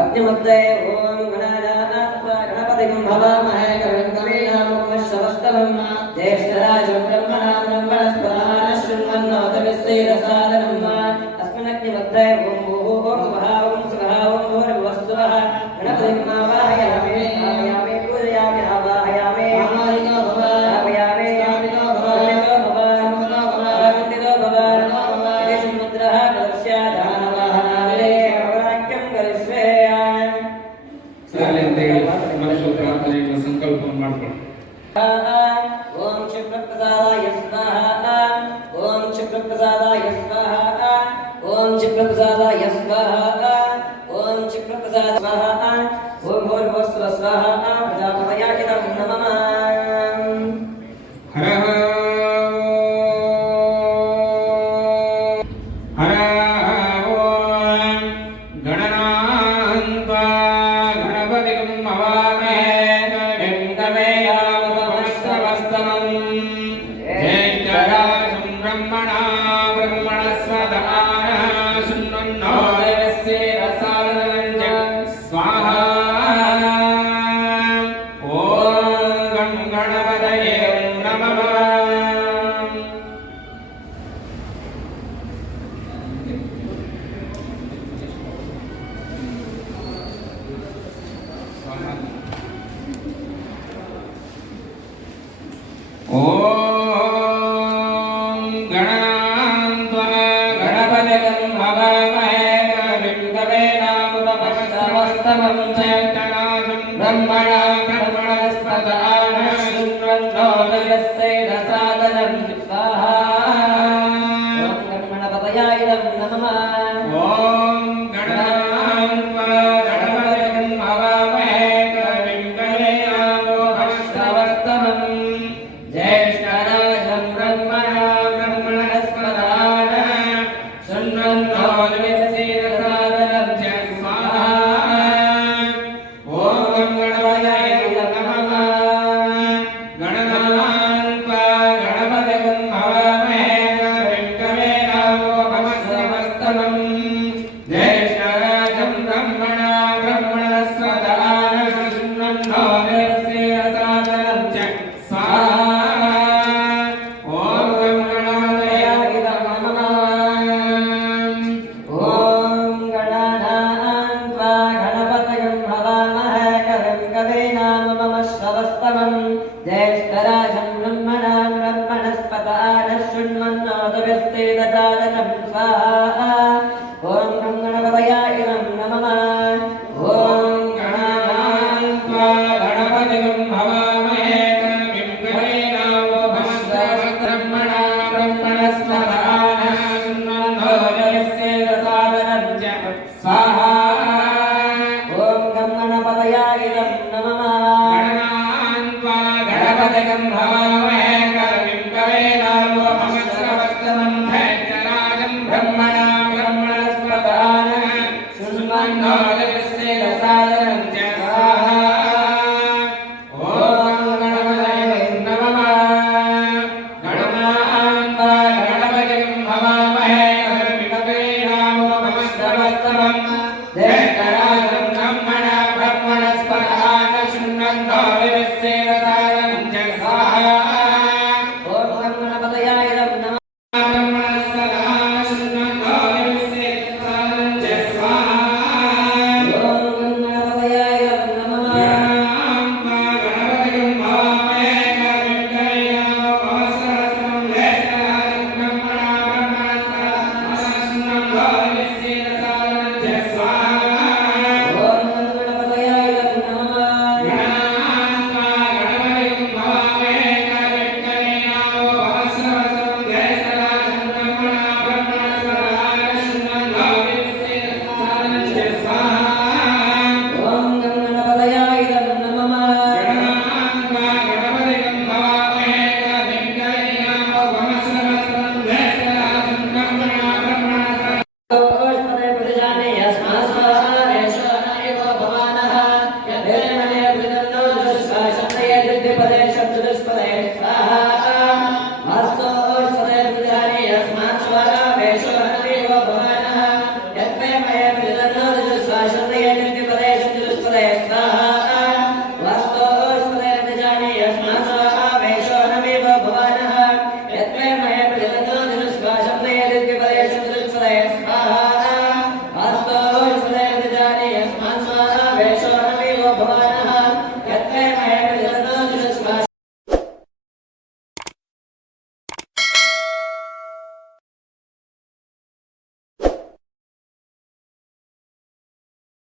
अग्निमुद्दे ॐ गणपतिगं भवामहे कविं कवीनामुपश्रवस्तमं ज्येष्ठराजं ब्रह्मणा ब्रह्मणस्पदानशृण्वन्नोतमिस्सैरसादनं वा अस्मिन् अग्निमुद्रे ॐ भूः ॐ भाव स्वामिभ्य ॐ क्षिप्रप्रसादाय स्वाहा ॐ क्षिप्रप्रसादाय स्वाहा ॐ क्षिप्रप्रसादाय स्वाहा ॐ क्षिप्रप्रसाद स्वाहा ॐ भोर्भोस्व स्वाहा ستنم ब्रह्मणस्पदानशुक्रन्नोदयस्य raiva, sabe?